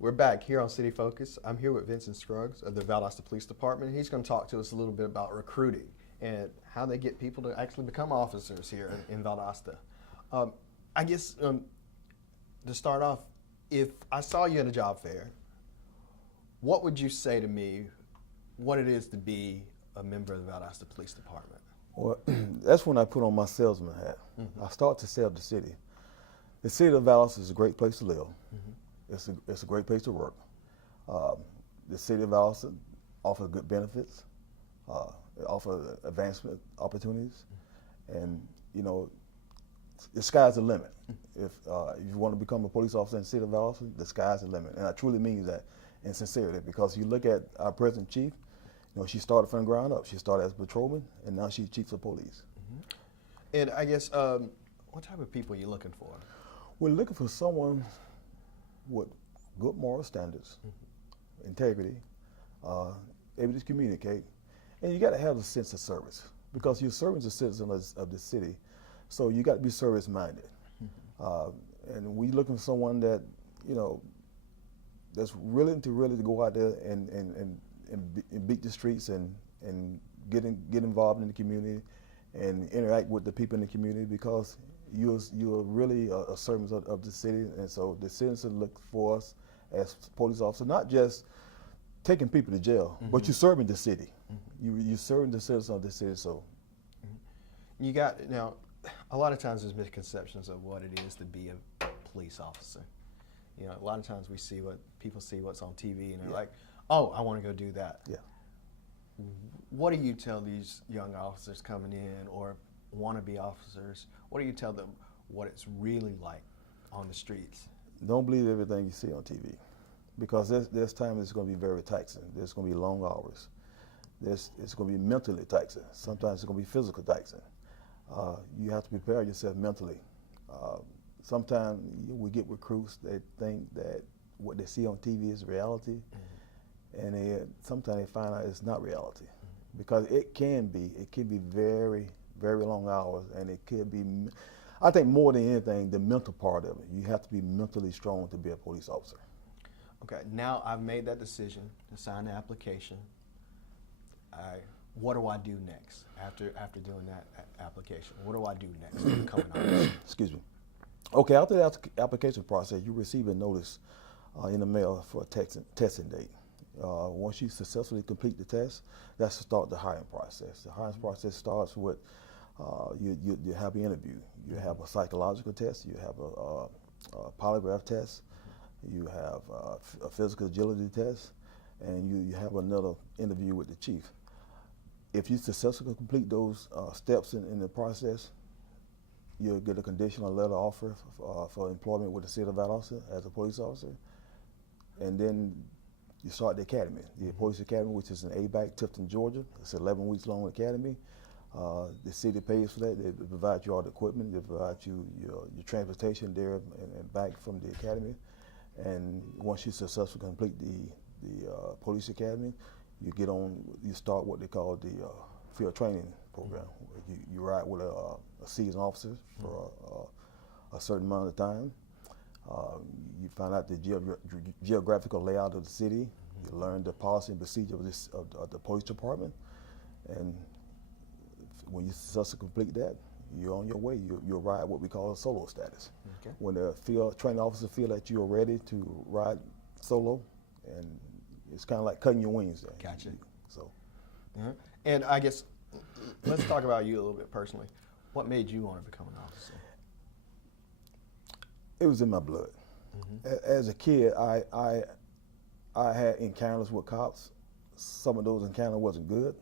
We're back here on City Focus. I'm here with Vincent Scruggs of the Valdosta Police Department. He's going to talk to us a little bit about recruiting and how they get people to actually become officers here in Valdosta. I guess to start off, if I saw you at a job fair, what would you say to me what it is to be a member of the Valdosta Police Department? Well, that's when I put on my salesman hat. I start to sell the city. The city of Valdosta is a great place to live. It's a great place to work. The city of Valdosta offers good benefits. It offers advancement opportunities, and you know, the sky's the limit. If you want to become a police officer in the city of Valdosta, the sky's the limit, and I truly mean that in sincerity. Because you look at our present chief, you know, she started from the ground up. She started as a patrolman, and now she's chief of police. And I guess, what type of people are you looking for? We're looking for someone with good moral standards, integrity, able to communicate, and you got to have a sense of service because you're serving the citizens of the city, so you got to be service-minded. And we're looking for someone that, you know, that's willing to go out there and beat the streets and get involved in the community and interact with the people in the community, because you're really a servant of the city, and so the citizens look for us as police officers, not just taking people to jail, but you're serving the city. You're serving the citizens of the city. So you got, now, a lot of times there's misconceptions of what it is to be a police officer. You know, a lot of times we see what people see what's on TV, and they're like, "Oh, I want to go do that." Yeah. What do you tell these young officers coming in or wannabe officers? What do you tell them what it's really like on the streets? Don't believe everything you see on TV, because there's times it's going to be very taxing. There's going to be long hours. It's going to be mentally taxing. Sometimes it's going to be physical taxing. You have to prepare yourself mentally. Sometimes we get recruits that think that what they see on TV is reality, and sometimes they find out it's not reality, because it can be very, very long hours, and it could be, I think more than anything, the mental part of it. You have to be mentally strong to be a police officer. Okay, now I've made that decision to sign the application. What do I do next after doing that application? What do I do next to become an officer? Excuse me. Okay, after the application process, you receive a notice in the mail for a testing date. Once you successfully complete the test, that's to start the hiring process. The hiring process starts with you have an interview. You have a psychological test. You have a polygraph test. You have a physical agility test, and you have another interview with the chief. If you successfully complete those steps in the process, you'll get a conditional letter offer for employment with the city of Valdosta as a police officer, and then you start the academy, the police academy, which is in ABAC, Tifton, Georgia. It's an 11 weeks long academy. The city pays for that. They provide you all the equipment. They provide you your transportation there and back from the academy. And once you successfully complete the police academy, you start what they call the field training program. You ride with a seasoned officer for a certain amount of time. You find out the geographical layout of the city. You learn the policy and procedure of the police department. And when you successfully complete that, you're on your way. You'll ride what we call a solo status. Okay. When the field training officer feel that you're ready to ride solo, and it's kind of like cutting your wings there. Gotcha. So, and I guess let's talk about you a little bit personally. What made you want to become an officer? It was in my blood. As a kid, I had encounters with cops. Some of those encounters wasn't good,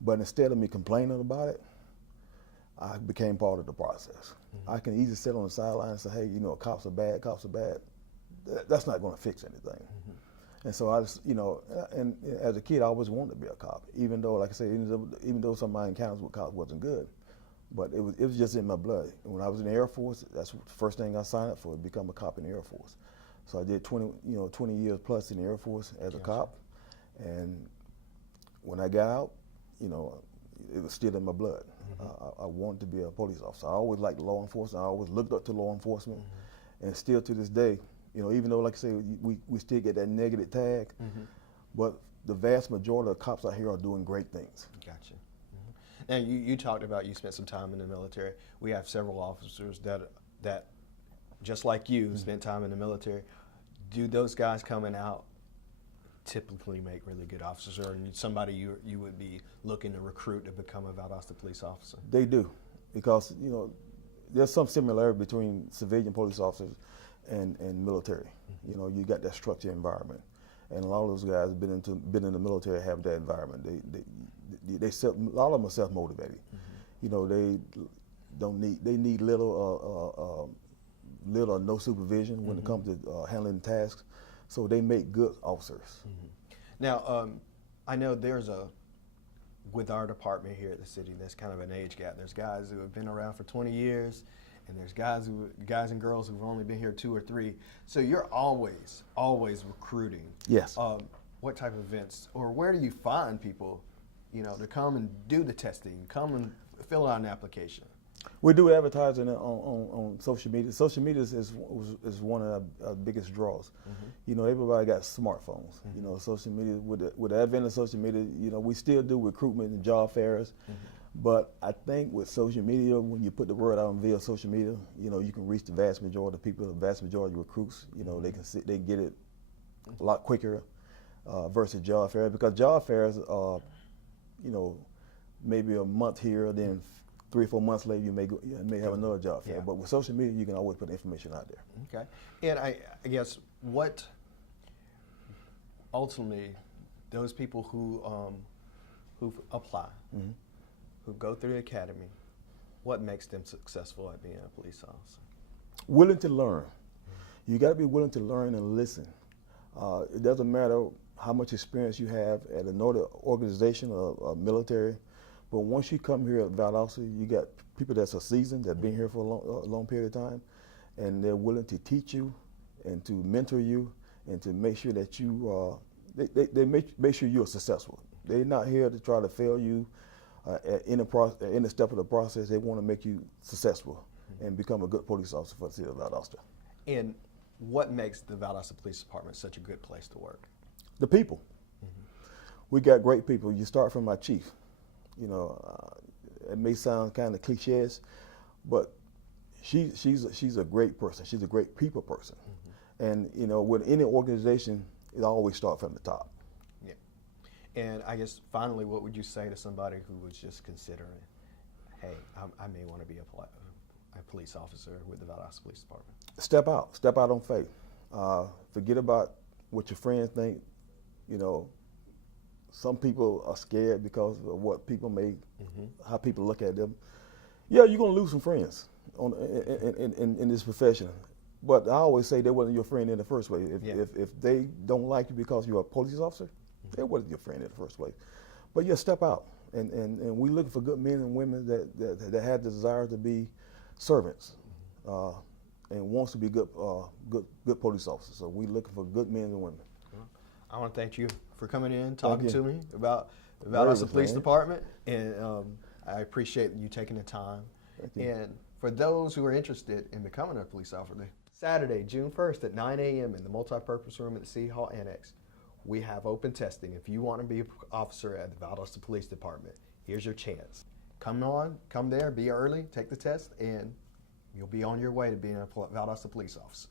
but instead of me complaining about it, I became part of the process. I can easily sit on the sideline and say, "Hey, you know, cops are bad. Cops are bad." That's not going to fix anything. And so I just, you know, and as a kid, I always wanted to be a cop, even though, like I said, even though some of my encounters with cops wasn't good. But it was just in my blood. When I was in the Air Force, that's the first thing I signed up for, to become a cop in the Air Force. So I did 20 years plus in the Air Force as a cop. And when I got out, you know, it was still in my blood. I wanted to be a police officer. I always liked law enforcement. I always looked up to law enforcement. And still to this day, You know, even though, like I say, we still get that negative tag, but the vast majority of cops out here are doing great things. Gotcha. Now, you talked about you spent some time in the military. We have several officers that just like you, spent time in the military. Do those guys coming out typically make really good officers, or somebody you would be looking to recruit to become a Valdosta police officer? They do, because, you know, there's some similarity between civilian police officers and military. You know, you got that structured environment, and a lot of those guys been in the military have that environment. A lot of them are self-motivated. You know, they need little or no supervision when it comes to handling tasks, so they make good officers. Now, I know with our department here at the city, there's kind of an age gap. There's guys who have been around for 20 years, and there's guys and girls who've only been here 2 or 3. So you're always recruiting. Yes. What type of events, or where do you find people, you know, to come and do the testing, come and fill out an application? We do advertising on social media. Social media is one of our biggest draws. You know, everybody got smartphones. You know, social media, with the advent of social media, you know, we still do recruitment and job fairs. But I think with social media, when you put the word out via social media, you know, you can reach the vast majority of people, the vast majority of recruits. You know, they get it a lot quicker versus job fairs, because job fairs are, you know, maybe a month here, then 3 or 4 months later, you may have another job fair. But with social media, you can always put information out there. Okay. And I guess what ultimately those people who apply, who go through the academy, what makes them successful at being a police officer? Willing to learn. You got to be willing to learn and listen. It doesn't matter how much experience you have at another organization or military. But once you come here at Valdosta, you got people that's seasoned, that been here for a long period of time, and they're willing to teach you and to mentor you and to make sure that you, they make sure you're successful. They're not here to try to fail you at any step of the process. They want to make you successful and become a good police officer for the city of Valdosta. And what makes the Valdosta Police Department such a good place to work? The people. We got great people. You start from our chief. You know, it may sound kind of cliches, but she's a great person. She's a great people person. And, you know, with any organization, it always starts from the top. Yeah. And I guess finally, what would you say to somebody who was just considering, hey, I may want to be a police officer with the Valdosta Police Department? Step out on faith. Forget about what your friends think. You know, some people are scared because of what people how people look at them. Yeah, you're gonna lose some friends in this profession. But I always say they wasn't your friend in the first place. If they don't like you because you're a police officer, they wasn't your friend in the first place. But yeah, step out. And we looking for good men and women that have the desire to be servants and wants to be good police officers. So we looking for good men and women. I want to thank you for coming in, talking to me about the Valdosta Police Department, and I appreciate you taking the time. And for those who are interested in becoming a police officer, Saturday, June 1st at 9 a.m. in the multi-purpose room at the City Hall Annex, we have open testing. If you want to be an officer at the Valdosta Police Department, here's your chance. Come there, be early, take the test, and you'll be on your way to being a Valdosta police officer.